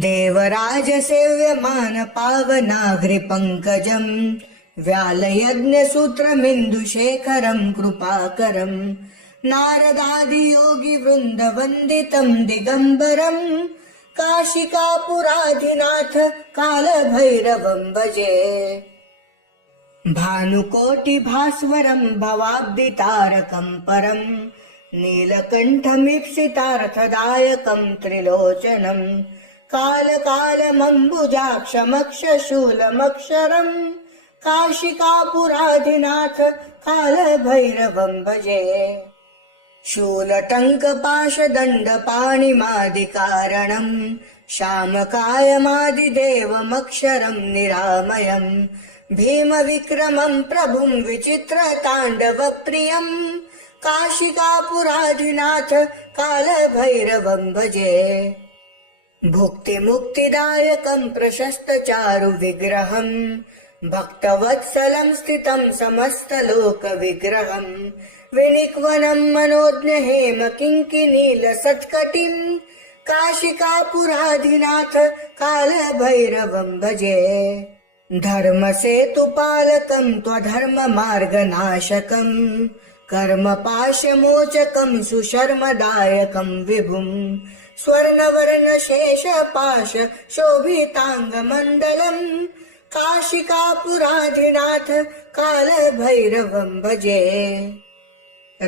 देवराजसेव्यमान पावनाघ्रिपङ्कजम् व्यालयज्ञसूत्रमिन्दुशेखरम् कृपाकरम् नारदादियोगिवृन्दवन्दितम् दिगम्बरम् काशिकापुराधिनाथ कालभैरवम् भजे। भानुकोटिभास्वरम् भवाब्दितारकम् परम् नीलकण्ठमीप्सितार्थदायकम् त्रिलोचनम् कालकालमम्बुजाक्षमक्षशूलमक्षरम् काशिकापुराधिनाथ कालभैरवम् भजे। शूलटङ्कपाशदण्डपाणिमादिकारणम् श्यामकायमादिदेवमक्षरम् निरामयम् भीमविक्रमम् प्रभुम् विचित्रताण्डवप्रियम् काशिकापुराधिनाथ कालभैरवम् भजे। भुक्तिमुक्तिदायकम् प्रशस्तचारुविग्रहम् भक्तवत्सलम् स्थितम् समस्तलोकविग्रहम् विनिक्वनम् मनोज्ञहेम किङ्किनीलसत्कटिम् काशिकापुराधिनाथ कालभैरवम् भजे। धर्मसेतुपालकम् त्वधर्ममार्गनाशकम् कर्मपाशमोचकम् सुशर्मदायकम् विभुम् स्वर्णवर्णशेषपाश शोभिताङ्गमण्डलम् काशिकापुराधिनाथ कालभैरवम् भजे।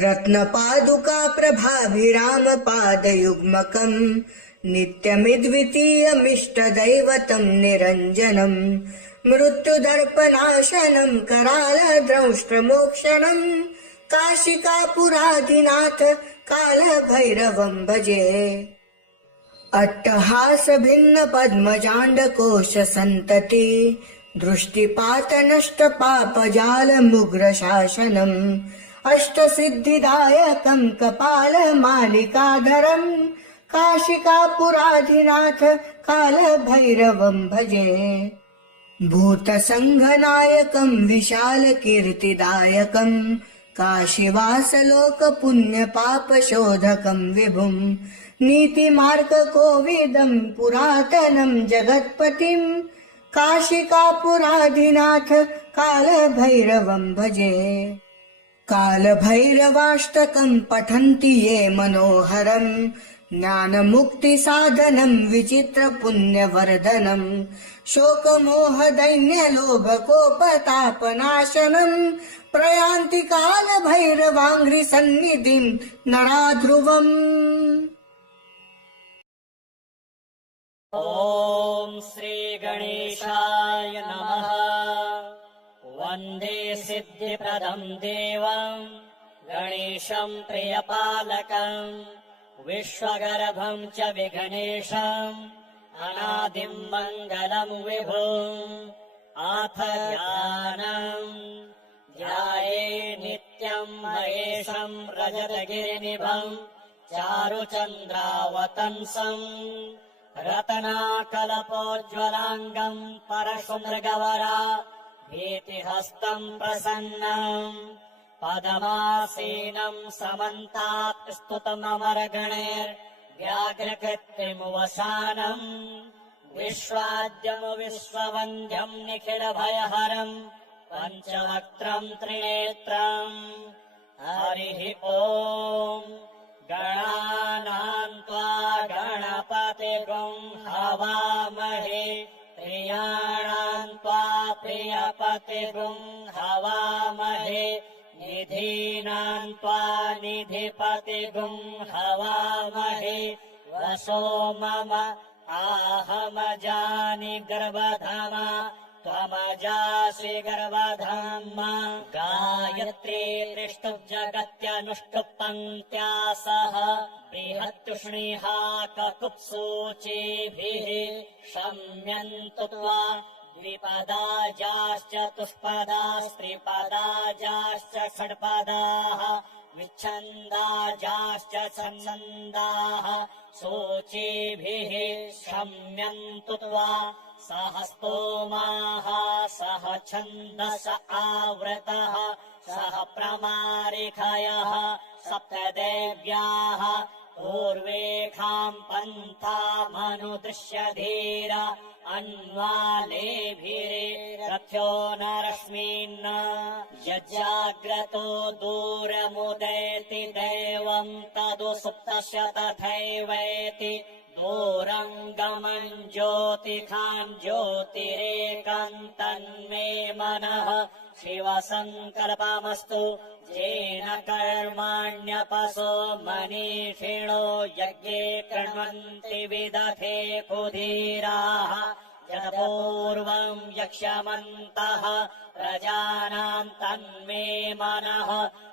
रत्नपादुका प्रभाभिरामपादयुग्मकम् नित्यमिद्वितीयमिष्टदैवतम् निरञ्जनम् मृत्युदर्पनाशनम् करालद्रंष्ट्रमोक्षणम् काशिकापुराधिनाथ कालभैरवम् भजे। अट्टहासभिन्नपद्मजाण्डकोशसन्तति दृष्टिपातनष्टपापजालमुग्रशासनम् अष्टसिद्धिदायकम् कपालमालिकाधरम् काशिकापुराधिनाथ कालभैरवम् भजे। भूतसङ्घनायकम् विशालकीर्तिदायकम् काशीवासलोकपुण्यपापशोधकम् विभुम् नीतिमार्गकोविदम् पुरातनम् जगत्पतिम् काशिकापुराधिनाथ कालभैरवम् भजे। कालभैरवाष्टकम् पठन्ति ये मनोहरम् ज्ञानमुक्तिसाधनम् विचित्रपुण्यवर्धनम् शोकमोहदैन्यलोभकोपतापनाशनम् प्रयान्ति कालभैरवाङ्घ्रिसन्निधिम् नरा ध्रुवम्। ॐ श्रीगणेशाय नमः। वन्दे सिद्धिप्रदम् देवम् गणेशम् प्रियपालकम् विश्वगर्भम् च विघ्नेशम् अनादिम् मङ्गलम् विभुम् आथ ज्ञानम् ध्याये नित्यम् महेशम् रजतगिरिनिभम् चारुचन्द्रावतंसम् रत्नाकल्पोज्ज्वलाङ्गम् परशुमृगवरा भीतिहस्तम् प्रसन्नम् पदमासीनम् समन्तात् स्तुतममरगणैर्व्याघ्रकृत्रिमुवसानम् विश्वाद्यम् विश्ववन्द्यम् निखिलभयहरम् पञ्चवक्त्रम् त्रिनेत्रम्। हरिः ॐ गणानाम् त्वा गणपतिगुम् हवामहे प्रियाणाम् त्वा प्रियपतिगुम् हवामहे निधीनाम् त्वा निधिपतिगुम् हवामहे वसो मम आहमजानि गर्भधामा त्वमजासि गर्भधामा। गायत्री त्रिष्टुप् जगत्यनुष्टुप् पङ्क्त्या सह बृहत्तुष्णीहा ककुत्सूचिभिः शम्यन्तु त्वा द्विपदाजाश्च चतुष्पदास्त्रिपदाजाश्च षड्पदाः विच्छन्दाजाश्च छन्दः सूचिभिः शम्यन्तु त्वा सह स्तोमाः सह छन्दस आवृतः सह प्रमारिखयः सप्तदेव्याः पूर्वेखाम् पन्थामनुदृश्य धीर अन्वालेभिरेरथ्यो न रश्मीन् यज्जाग्रतो दूरमुदेति दैवम् तदु सुप्तस्य तथैवेति दूरम् गमन् ज्योतिखान् ज्योतिरेकम् तन्मे मनः शिवसङ्कल्पमस्तु येन कर्माण्यपसो मनीषिणो यज्ञे कृण्वन्ति विदधे कुधीराः यत्पूर्वम् यक्ष्यमन्तः प्रजानाम् तन्मे मनः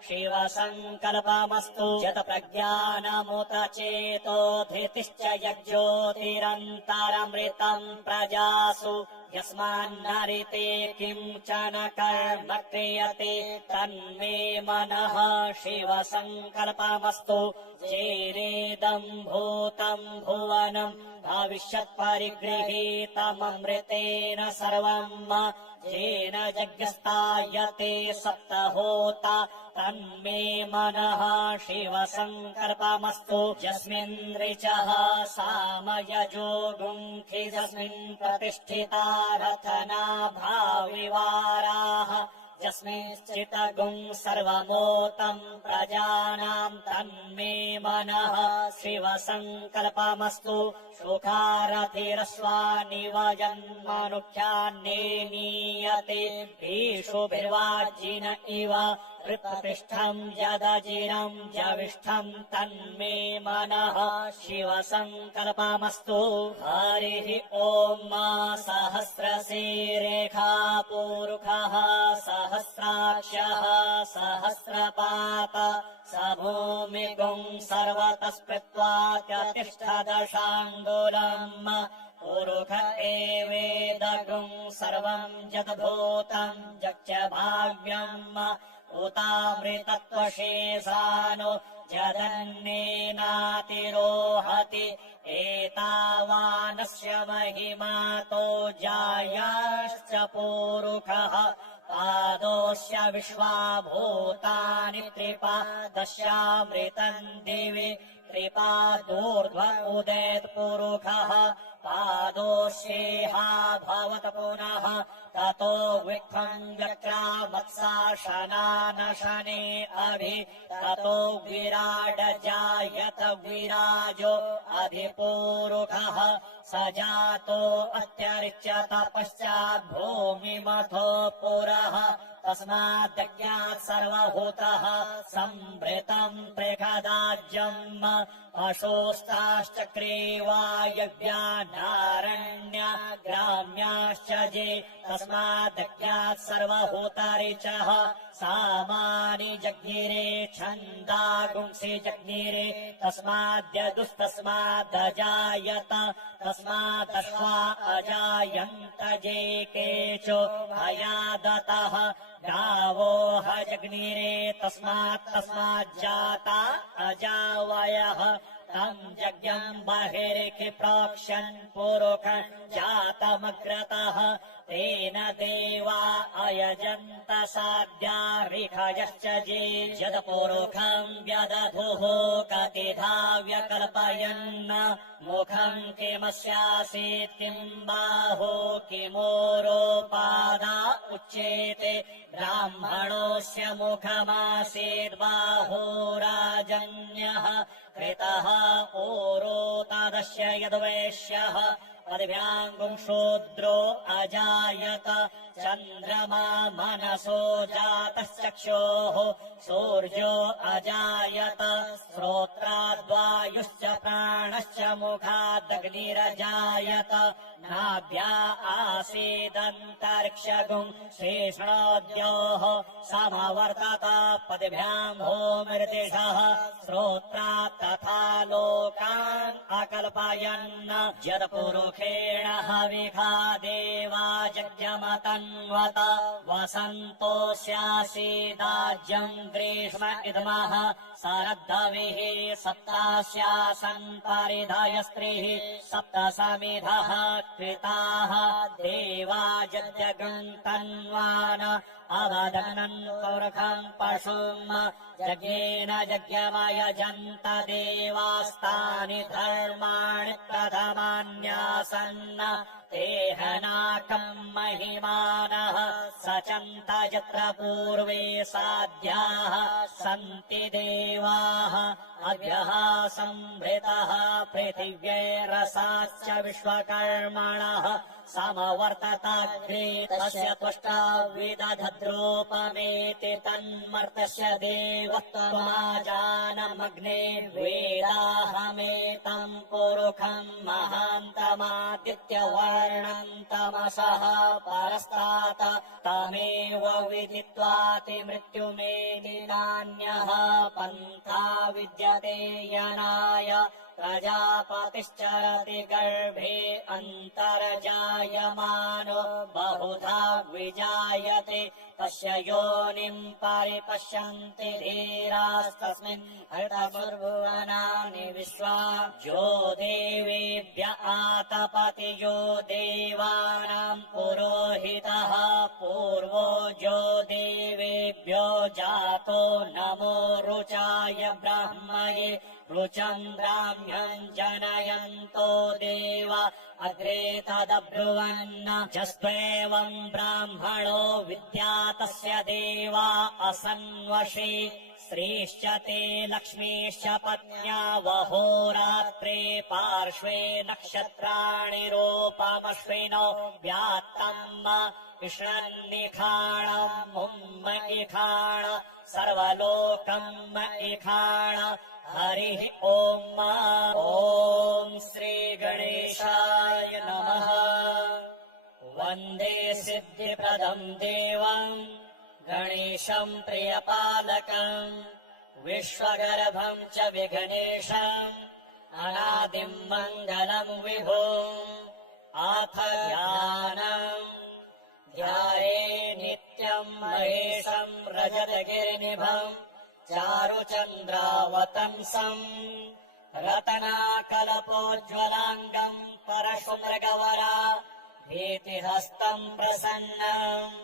शिवसङ्कल्पमस्तु यत् प्रज्ञानमुत चेतोऽधितिश्च यज्ज्योतिरन्तरमृतम् प्रजासु यस्मान्नरिते किञ्चन कर्म क्रियते तन्मे मनः शिवसङ्कल्पमस्तु येनेदम् भूतम् भुवनम् भविष्यत्परिगृहीतममृतेन सर्वम् येन यज्ञस्तायते सप्तहोता तन्मे मनः शिवसङ्कल्पमस्तु यस्मिन् ऋचः सामयजो गुंखि यस्मिन् प्रतिष्ठिता रचना भाविवाराः यस्मिंश्चितगुम् सर्वमोतम् प्रजानाम् तन्मे मनः शिवसङ्कल्पमस्तु शुकारथिरस्वानिव जन्मनुख्यान्ने नीयते भीषुभिर्वाजिन इव प्रतिष्ठम् यदजिरम् जविष्ठम् तन्मे मनः शिवसङ्कल्पमस्तु हरिः ॐ सहस्रशीरेखा पूरुखः सहस्राक्षः सहस्रपात स भूमिगुम् सर्वतः स्पृत्वा तिष्ठदशाङ्गुलम् पुरुष एवेदगुम् सर्वम् यद्भूतम् यच्च भाव्यम् उतामृतत्वशेषानो यदन्नेनातिरोहति एतावानस्य महिमातो जायाश्च पूरुखः पादोऽस्य विश्वाभूतानि त्रिपादस्यामृतम् दिवि त्रिपादूर्ध्व उदेत्पुरुखः पादोऽस्येहा भवत पुनः ततो विक्थम् व्यक्रामत्साशनानशने अभि ततो विराडजायत विराजो अधिपूरुखः स जातो अत्यरिच्यत पश्चाद्भूमिमथो पुरः तस्माद्यज्ञात् सर्वभूतः सम्भृतम् पृषदाज्यम् पशोस्ताश्चक्रे वा यज्ञानारण्य ग्राम्याश्च जे तस्माद्यज्ञात् सर्वभूतरिचः सामानि जज्ञिरे छन्दागुंसि जज्ञिरे तस्माद्यदुस्तस्मादजायत तस्मादश्वा अजायन्त जे केचो भयादतः गावो हजग्निरे तस्माज्जाता अजावयः तम् यज्ञम् बहिर्खि प्रोक्ष्यन् पुरुष जातमग्रतः तेन देवा अयजन्त साध्या ऋषयश्च ये यदपुरुषम् व्यदधुः कतिधा व्यकल्पयन् मुखम् किमस्यासीत् किम् बाहो किमोरोपादा उच्येते ब्राह्मणोऽस्य मुखमासीत् बाहो राजन्यः कृतः ओरोतादस्य यद्वैश्यः पदभ्याङ्गुम् शूद्रो अजायत चन्द्रमा मनसो जातश्चक्षोः सूर्यो अजायत श्रोत्राद्वायुश्च प्राणश्च मुखादग्निरजायत नाभ्या आसीदन्तरिक्षगुम् शेषणाद्योः समवर्तत पदभ्याम् भूमिर्दिशः श्रोत्रा तथा लोकान् अकल्पयन् यत्पुरुष सुखेण हविखा देवा यज्ञमतन्वत वसन्तोऽस्यासीदाज्यम् ग्रीष्म इदमः शरद्धविः सप्तास्यासन् परिधाय स्त्रीः सप्त समिधः कृताः देवा यज्ञगम् तन्वान अवदनन् पुरुषम् पशुम् यज्ञेन यज्ञमयजन्त देवास्तानि धर्माणि प्रथमान्यासन् तेहनाकम् महिमानः सचन्त यत्र पूर्वे साध्याः सन्ति देवाः अद्यः संभृतः पृथिव्यैरसाश्च विश्वकर्मणः समवर्तताग्रे तस्य त्वष्टा विदधद्रूपमेति तन्मर्तस्य देवत्वमाजानमग्ने वेदाहमेतम् पुरुषम् महान्तमादित्यवर्णम् तमसः परस्तात् तमेव विदित्वाति मृत्युमेति नान्यः पन्था विद्यते यनाय प्रजापतिश्चरति गर्भे अन्तर्जायमानो बहुधा विजायते तस्य योनिम् परिपश्यन्ति धीरास्तस्मिन् हृतभुर्भुवनानि विश्वा जो देवेभ्य आतपति यो देवानाम् पुरोहितः पूर्वो जो देवेभ्यो जातो नमो रुचाय ब्राह्मये रुचम् ब्राह्म्यम् जनयन्तो देव अग्रे तदब्रुवन् जस्त्वेवम् ब्राह्मणो विद्या तस्य देवा असन्वशे स्त्रीश्च ते लक्ष्मीश्च पत्न्या वहोरात्रे पार्श्वे नक्षत्राणि रूपमश्विनो व्यात्तम् इषन्निखाणम् मुम्म इखाण सर्वलोकम् इखाण हरिः ओम् ॐ श्रीगणेशाय नमः वन्दे सिद्धिप्रदम् देवम् गणेशम् प्रियपालकम् विश्वगर्भम् च विघ्नेशम् अनादिम् मङ्गलम् विभुम् अथ ध्यानम् ध्याये नित्यम् महेशम् रजतगिरिनिभम् चारुचन्द्रावतंसम् रतनाकलपोज्ज्वलाङ्गम् परशुमृगवरा भीतिहस्तम् प्रसन्नम्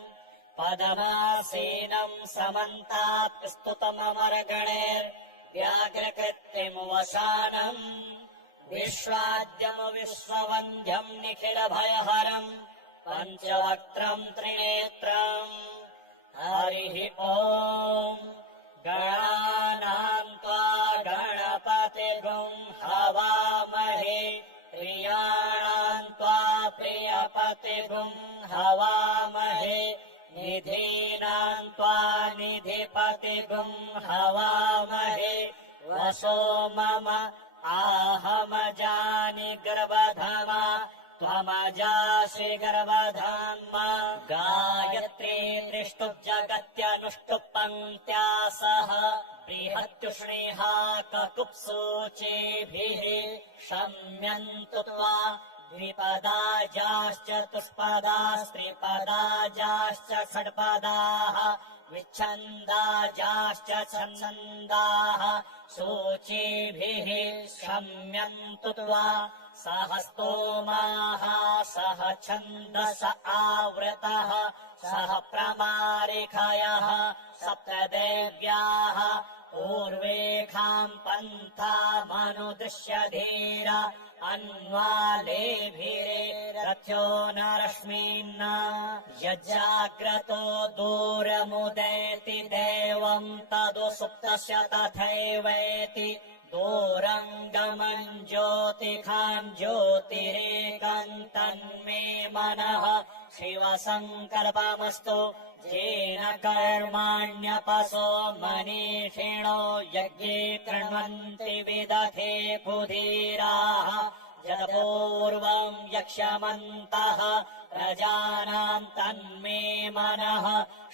पदमासीनम् समन्तात् स्तुतममरगणैर्व्याघ्रकृत्रिम् वसानम् विश्वाद्यम् विश्ववन्ध्यम् निखिलभयहरम् पञ्चवक्त्रम् त्रिनेत्रम् हरिः ओम् गणानाम् त्वा गणपतिगुम् हवामहे प्रियाणाम् त्वा प्रियपतिगुम् हवामहे निधीनाम् त्वा निधिपतिगुम् हवामहे वसो मम आहमजानि गर्भधमा त्वमजासि गर्भधाम्मा गायत्री त्रिष्टुप् जगत्यनुष्टुप् पङ्क्त्या सह बृहत्युष्णीहा ककुप्सूचीभिः शम्यन्तु त्वा द्विपदाजाश्च चतुष्पदास्त्रिपदाजाश्च षड्पदाः विच्छन्दाजाश्च छन्दन्दाः सूचीभिः शम्यन्तु त्वा सह स्तोमाः सह छन्दस आवृतः सह प्रमारिखयः सप्तदेव्याः पूर्वेखाम् पन्थामनुदृश्य धीर अन्वालेभिरे रथ्यो न रश्मीन्न यज्जाग्रतो दूरमुदेति देवम् तदु सुप्तस्य तथैवेति दूरम् गमन् ज्योतिखाम् ज्योतिरेकम् तन्मे मनः शिवसङ्कल्पमस्तु येन कर्माण्यपसो मनीषिणो यज्ञे कृण्वन्ति विदधे कुधीराः यत्पूर्वम् यक्ष्यमन्तः प्रजानाम् तन्मे मनः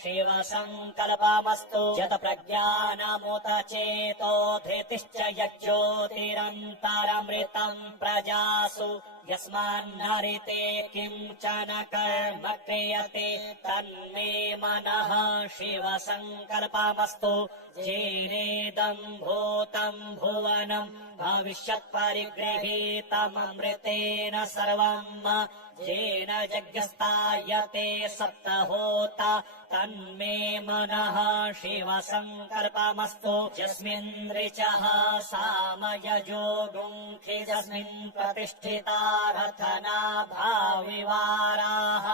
शिवसङ्कल्पमस्तु यत् प्रज्ञानमुत चेतो धृतिश्च यज्ज्योतिरन्तरमृतम् प्रजासु यस्मान्नरिते किञ्चन कर्म क्रियते तन्मे मनः शिवसङ्कल्पमस्तु येनेदम् भूतम् भुवनम् भविष्यत्परिगृहीतममृतेन सर्वम् येन यज्ञस्तायते सप्तहोता तन्मे मनः शिवसङ्कल्पमस्तु यस्मिन् ऋचः सामयजो गुंसि यस्मिन् प्रतिष्ठिता रथना भाविवाराः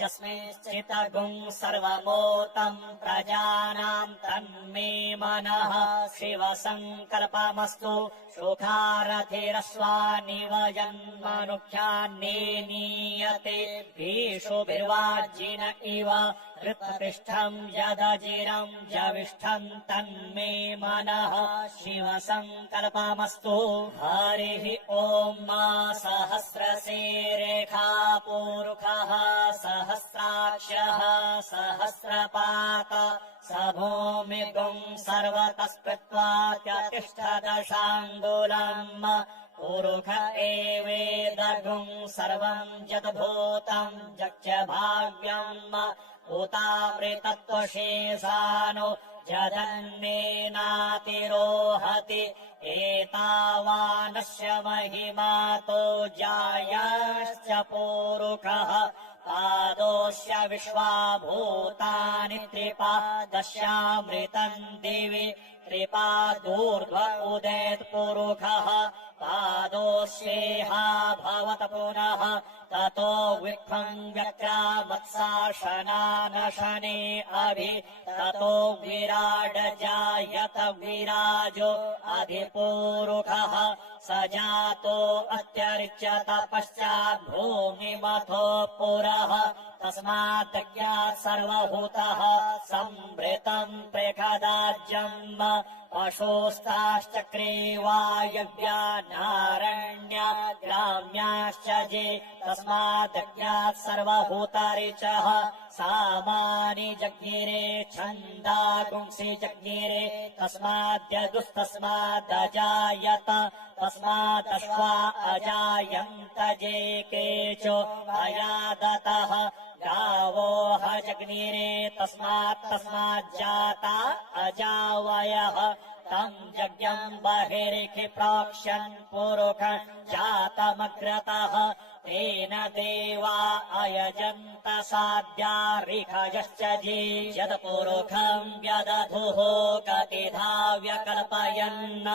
यस्मिंश्चितगुम् सर्वमोतम् प्रजानाम् तन्मे मनः शिवसङ्कल्पमस्तु सुखारथिरस्वानिव जन्मनुख्यान्नेनीयते भीषुभिर्वाजिन इव हृत्तिष्ठम् यदजिरम् जविष्ठम् तन्मे मनः शिवसङ्कल्पमस्तु हरिः ॐ मा सहस्रशीरेखा पूरुखः सहस्राक्षः सहस्रपात स भूमिगुम् सर्वतस्कृत्वा त्यतिष्ठदशाङ्गुलम् पुरुष एवेदगुम् सर्वम् यद्भूतम् यच्च भाव्यम् उतामृतत्वशेषानो जदन्नेनातिरोहति एतावानस्य महिमातो जायाश्च पूरुखः पादोऽस्य विश्वाभूतानि त्रिपादस्यामृतम् दिवि त्रिपादूर्ध्व उदेत्पुरुखः पादोऽस्येहा भवत पुनः ततो विक्वम् व्यक्रामत्साशनानशने अभि ततो विराड जायत विराजो अधिपूरुखः स जातो अत्यर्च्यत पश्चाद्भूमिमथो पुरः तस्मादज्ञात् सर्वभूतः संवृतम् प्रेखदाज्यम् पशोस्ताश्चक्रे वायव्या नारण्या ग्राम्याश्च जे तस्मादज्ञात् सर्वभूतरिचः सामानि जज्ञिरे छन्दागुंसि जज्ञिरे तस्माद्यदुस्तस्मादजायत तस्मादश्वा अजायन्त जे केचो अयादतः गावो जग्निरे तस्माज्जाता अजावयः तम् यज्ञम् बहिरिखि प्रोक्ष्यन् पुरुष जातमग्रतः तेन देवा अयजन्त साध्यारिखयश्च जी यत्पुरुषम् व्यदधुः कतिधा व्यकल्पयन्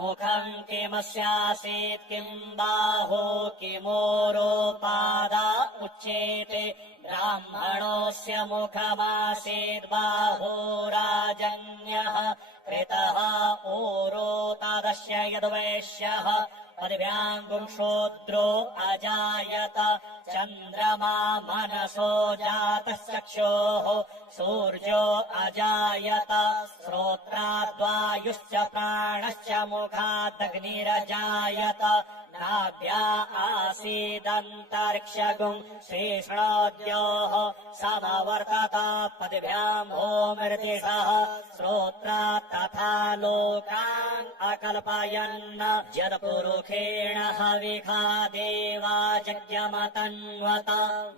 मुखम् किमस्यासीत् किम् बाहो किमोरोपादा उच्येते ब्राह्मणोऽस्य मुखमासीत् बाहो राजन्यः कृतः ओरोतादस्य यद्वैश्यः पदभ्याम् गुंशोद्रो अजायत चन्द्रमा मनसो जातः चक्षोः सूर्यो अजायत श्रोत्राद्वायुश्च प्राणश्च मुखादग्निरजायत नाभ्या आसीदन्तरिक्षगुम् श्रीष्णोद्योः समवर्तत पदभ्याम् ओमृतिशः श्रोत्रात् तथा लोकान् अकल्पयन् यत्पुरुषेण हविखा देवा यज्ञमतन्वत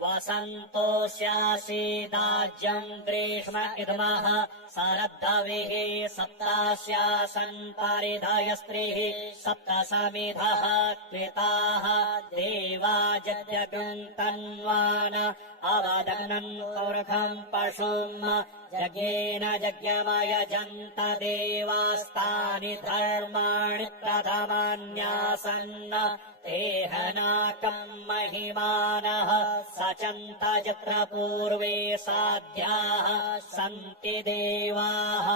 वसन्तोऽस्यासीदाज्यम् ग्रीष्म इदमः शरद्धविः सप्तास्यासन् परिधयस्त्रिः सप्तसमिधः कृताः देवा यज्ञम् तन्वान अवदग्नन् पुरुषम् पशुम् यज्ञेन यज्ञमयजन्त देवास्तानि धर्माणि प्रथमान्यासन् तेहनाकम् महिमानः सचन्त यत्र पूर्वे साध्याः सन्ति देवाः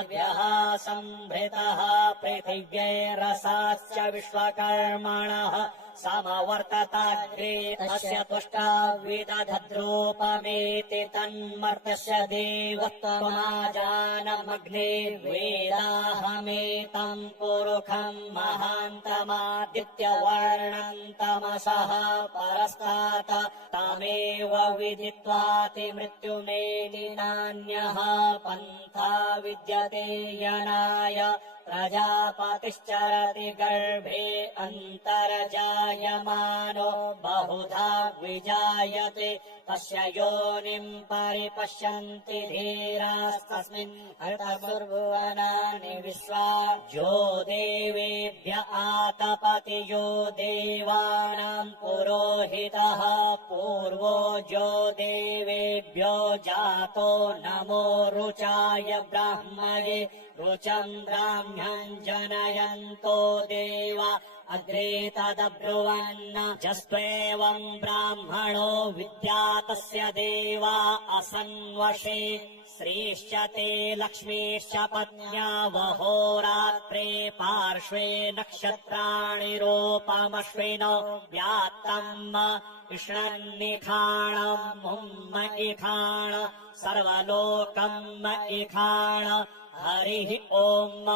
अभ्यः संभृतः पृथिव्यै रसाश्च विश्वकर्मणः समवर्तताग्रे तस्य तुष्टा विदधद्रूपमेति तन्मर्तस्य देवत्वमाजानमग्ने वेदाहमेतम् पुरुषम् महान्तमादित्यवर्णम् तमसः परस्तात् तमेव विदित्वाति मृत्युमेति नान्यः पन्था विद्यते यनाय प्रजापतिश्चरति गर्भे अन्तर्जायमानो बहुधा विजायते तस्य योनिम् परिपश्यन्ति धीरास्तस्मिन् हृतसुर्भुवनानि विश्वा जो देवेभ्य आतपति यो देवानाम् पुरोहितः पूर्वो जो देवेभ्यो जातो नमो रुचाय ब्राह्मणे रुचम् ब्राह्म्यम् जनयन्तो देवा अग्रे तदब्रुवन् जस्त्वेवम् ब्राह्मणो विद्यातस्य देवा असन्वशे श्रीश्च ते लक्ष्मीश्च पत्न्या वहोरात्रे पार्श्वे नक्षत्राणि रूपमश्विनो व्यात्तम् इष्णन्निखाणम् मुम्म इखाण सर्वलोकम् इखाण हरिः ओम्।